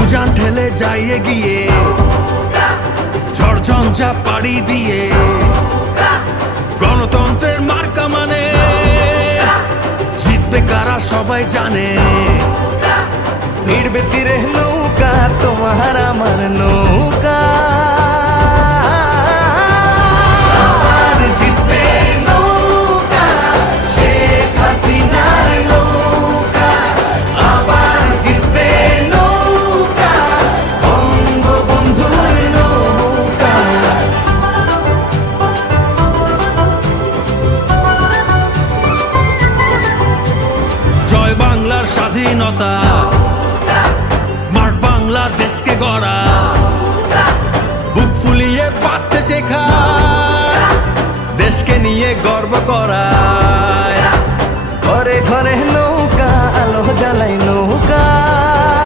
উজান ঠেলে যাই এগিয়ে, ঝড় ঝঞ্ঝা পাড়ি দিয়ে, গণতন্ত্রের মার্কা মানে জিতবে কারা সবাই জানে। ভিড়বে তীরে নৌকা, তোমার আমার নৌকা, আর জিতবে নৌকা, শেখ হাসিনার নৌকা, আবার জিতবে নৌকা, বঙ্গবন্ধুর নৌকা। জয় বাংলার স্বাধীনতা, স্মার্ট বাংলাদেশকে গড়া, বুক ফুলিয়ে বাঁচতে শেখা, দেশকে নিয়ে গর্ব করা। ঘরে ঘরে